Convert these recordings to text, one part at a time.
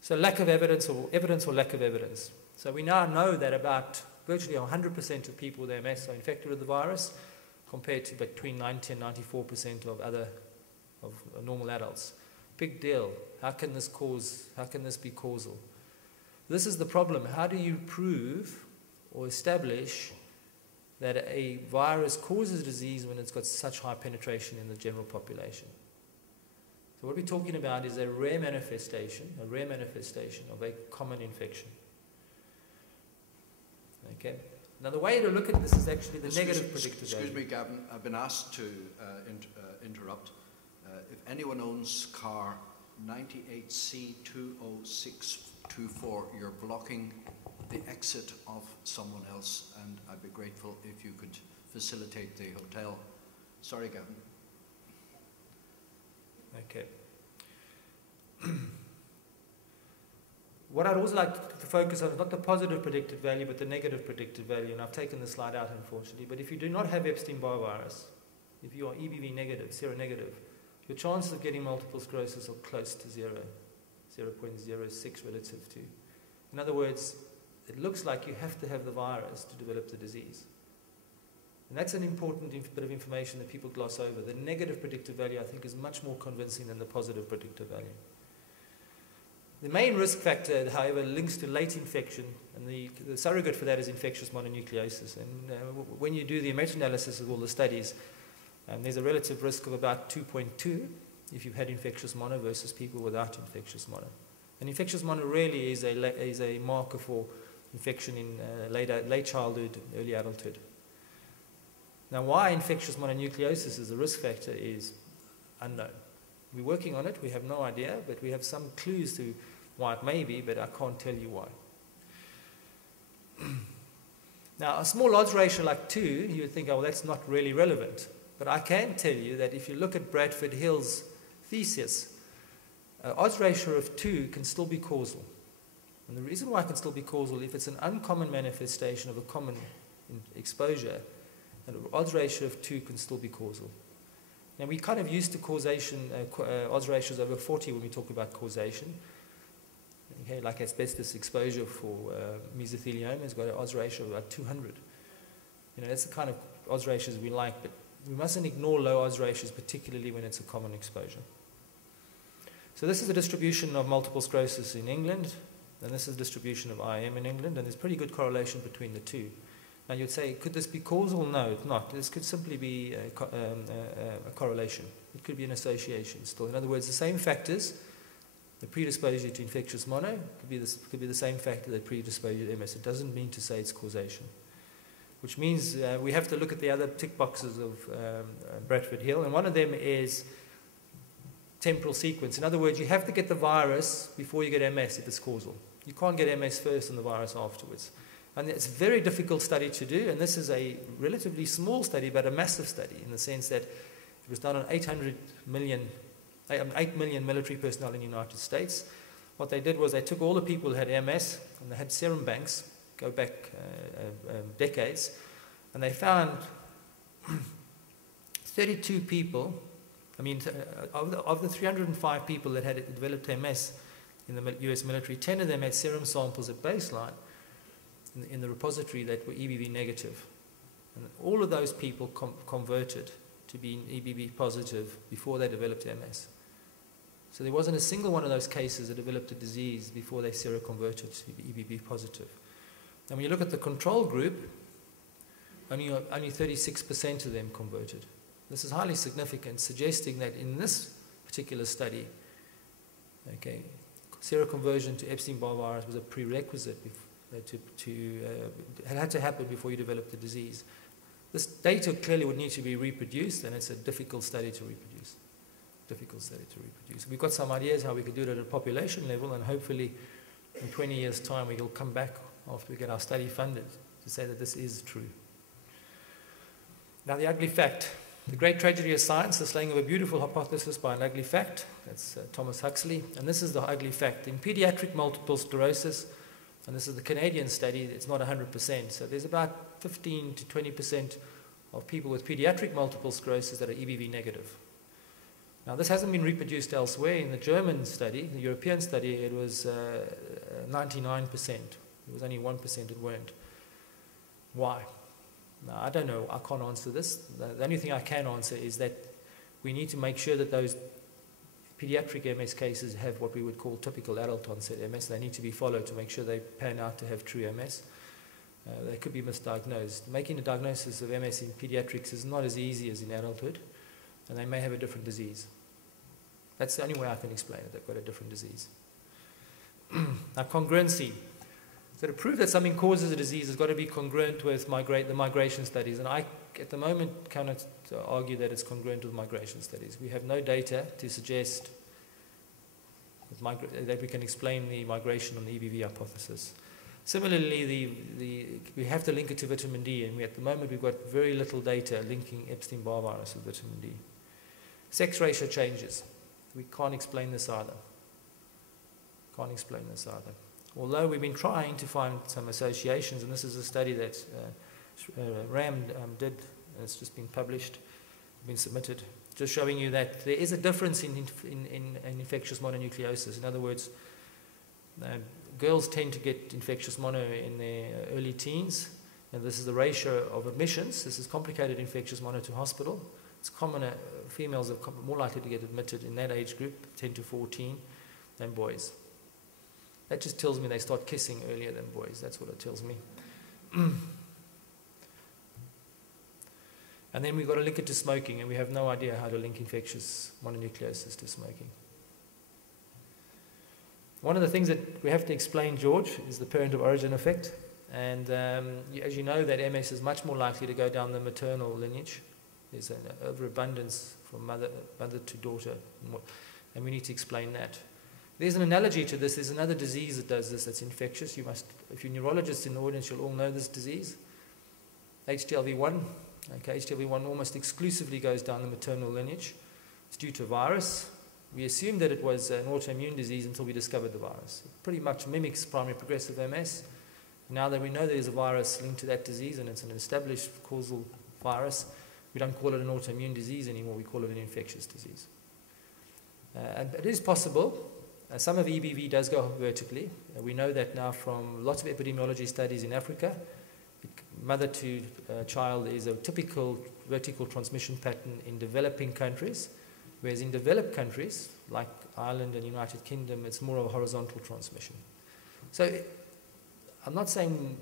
So lack of evidence or lack of evidence. So we now know that about virtually 100% of people with MS are infected with the virus, compared to between 90 and 94% of normal adults. Big deal. How can this be causal? This is the problem. How do you prove or establish that a virus causes disease when it's got such high penetration in the general population? So what we're talking about is a rare manifestation of a common infection. Okay. Now the way to look at this is actually the negative predictive value. Excuse me, Gavin. I've been asked to interrupt. If anyone owns car 98C20624, you're blocking the exit of someone else, and I'd be grateful if you could facilitate the hotel. Sorry, Gavin. Okay. What I'd also like to focus on is not the positive predicted value, but the negative predicted value. And I've taken the slide out, unfortunately. But if you do not have Epstein-Barr virus, if you are EBV negative, seronegative, your chances of getting multiple sclerosis are close to 0.06 relative to. In other words, it looks like you have to have the virus to develop the disease. And that's an important bit of information that people gloss over. The negative predictive value, I think, is much more convincing than the positive predictive value. The main risk factor, however, links to late infection, and the surrogate for that is infectious mononucleosis. And when you do the meta-analysis of all the studies, there's a relative risk of about 2.2 if you've had infectious mono versus people without infectious mono. And infectious mono really is a marker for infection in late childhood, early adulthood. Now, why infectious mononucleosis is a risk factor is unknown. We're working on it. We have no idea, but we have some clues to why it may be, but I can't tell you why. Now, a small odds ratio like 2, you would think, oh, well, that's not really relevant. But I can tell you that if you look at Bradford Hill's thesis, odds ratio of 2 can still be causal. And the reason why it can still be causal, if it's an uncommon manifestation of a common exposure, an odds ratio of 2 can still be causal. Now, we kind of used to causation, odds ratios over 40 when we talk about causation. Okay, like asbestos exposure for mesothelioma has got an odds ratio of about 200. You know, that's the kind of odds ratios we like, but we mustn't ignore low odds ratios, particularly when it's a common exposure. So this is the distribution of multiple sclerosis in England, and this is the distribution of IM in England, and there's pretty good correlation between the two. Now you'd say, could this be causal? No, it's not. This could simply be a correlation. It could be an association still. In other words, the same factors that predispose you to infectious mono could be the same factor that predispose you to MS. It doesn't mean to say it's causation. Which means we have to look at the other tick boxes of Bradford Hill, and one of them is temporal sequence. In other words, you have to get the virus before you get MS if it's causal. You can't get MS first and the virus afterwards. And it's a very difficult study to do, and this is a relatively small study, but a massive study in the sense that it was done on 8 million military personnel in the United States. What they did was they took all the people who had MS, and they had serum banks, go back decades, and they found 32 people, of the 305 people that had developed MS in the US military, 10 of them had serum samples at baseline in the repository that were EBV negative. And all of those people converted to being EBV positive before they developed MS. So there wasn't a single one of those cases that developed a disease before they seroconverted to EBV positive. And when you look at the control group, only 36% of them converted. This is highly significant, suggesting that in this particular study, okay, seroconversion to Epstein-Barr virus was a prerequisite it had to happen before you develop the disease. This data clearly would need to be reproduced, and it's a difficult study to reproduce. We've got some ideas how we could do it at a population level, and hopefully in 20 years' time we'll come back after we get our study funded to say that this is true. Now the ugly fact. The great tragedy of science, the slaying of a beautiful hypothesis by an ugly fact. That's Thomas Huxley. And this is the ugly fact. In pediatric multiple sclerosis, and this is the Canadian study, it's not 100%. So there's about 15 to 20% of people with pediatric multiple sclerosis that are EBV negative. Now, this hasn't been reproduced elsewhere. In the German study, the European study, it was 99%. It was only 1% that weren't. Why? Now, I don't know. I can't answer this. The only thing I can answer is that we need to make sure that those pediatric MS cases have what we would call typical adult onset MS. They need to be followed to make sure they pan out to have true MS. They could be misdiagnosed. Making a diagnosis of MS in pediatrics is not as easy as in adulthood, and they may have a different disease. That's the only way I can explain it. They've got a different disease. Now, congruency. So to prove that something causes a disease has got to be congruent with the migration studies. And I, at the moment, cannot argue that it's congruent with migration studies. We have no data to suggest that we can explain the migration on the EBV hypothesis. Similarly, we have to link it to vitamin D, and at the moment we've got very little data linking Epstein-Barr virus with vitamin D. Sex ratio changes. We can't explain this either. Although we've been trying to find some associations, and this is a study that Ram did, and it's just been published, been submitted, just showing you that there is a difference in infectious mononucleosis. In other words, girls tend to get infectious mono in their early teens, and this is the ratio of admissions. This is complicated infectious mono to hospital. It's commoner, females are more likely to get admitted in that age group, 10 to 14, than boys. That just tells me they start kissing earlier than boys. That's what it tells me. And then we've got to link it to smoking, and we have no idea how to link infectious mononucleosis to smoking. One of the things that we have to explain, George, is the parent of origin effect. And as you know, that MS is much more likely to go down the maternal lineage. There's an overabundance from mother to daughter, and we need to explain that. There's an analogy to this. There's another disease that does this that's infectious. You must, if you're neurologists in the audience, you'll all know this disease. HTLV1. Okay, HTLV1 almost exclusively goes down the maternal lineage. It's due to a virus. We assumed that it was an autoimmune disease until we discovered the virus. It pretty much mimics primary progressive MS. Now that we know there's a virus linked to that disease and it's an established causal virus, we don't call it an autoimmune disease anymore, we call it an infectious disease. And it is possible. Some of EBV does go vertically. We know that now from lots of epidemiology studies in Africa. Mother to child is a typical vertical transmission pattern in developing countries, whereas in developed countries, like Ireland and United Kingdom, it's more of a horizontal transmission. So I'm not saying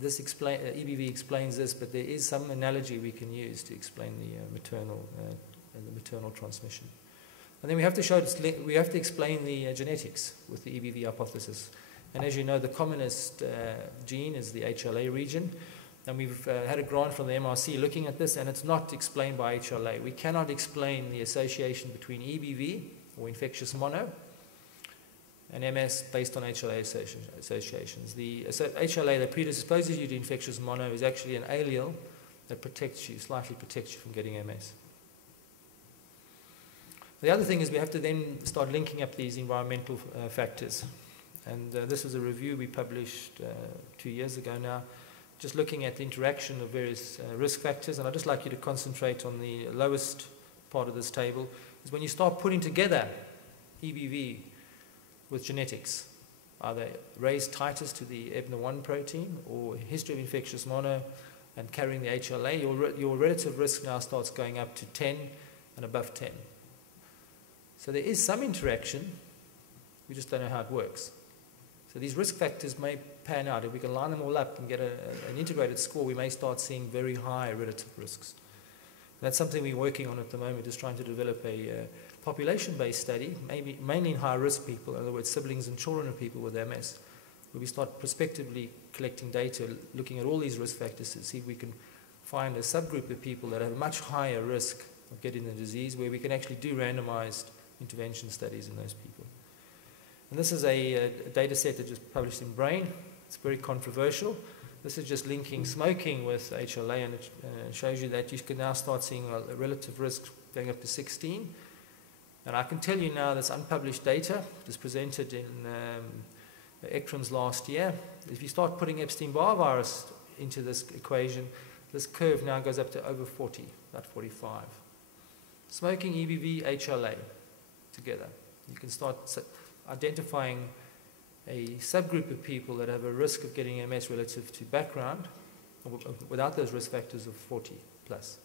this EBV explains this, but there is some analogy we can use to explain the maternal transmission. And then we have to explain the genetics with the EBV hypothesis. And as you know, the commonest gene is the HLA region. And we've had a grant from the MRC looking at this, and it's not explained by HLA. We cannot explain the association between EBV, or infectious mono, and MS based on HLA associations. The HLA that predisposes you to infectious mono is actually an allele that slightly protects you from getting MS. The other thing is we have to then start linking up these environmental factors. And this is a review we published 2 years ago now, just looking at the interaction of various risk factors. And I'd just like you to concentrate on the lowest part of this table, is when you start putting together EBV with genetics, either raised titers to the EBNA1 protein or history of infectious mono and carrying the HLA, your relative risk now starts going up to 10 and above 10. So there is some interaction, we just don't know how it works. So these risk factors may pan out. If we can line them all up and get an integrated score, we may start seeing very high relative risks. That's something we're working on at the moment, is trying to develop a population-based study, mainly in high-risk people, in other words, siblings and children of people with MS, where we start prospectively collecting data, looking at all these risk factors to see if we can find a subgroup of people that have a much higher risk of getting the disease, where we can actually do randomized intervention studies in those people. And this is a data set that just published in Brain. It's very controversial. This is just linking smoking with HLA, and it shows you that you can now start seeing a relative risk going up to 16. And I can tell you now that's unpublished data. It was presented in ECTRIMS last year. If you start putting Epstein-Barr virus into this equation, this curve now goes up to over 40, about 45. Smoking, EBV, HLA together. You can start identifying a subgroup of people that have a risk of getting MS relative to background without those risk factors of 40 plus.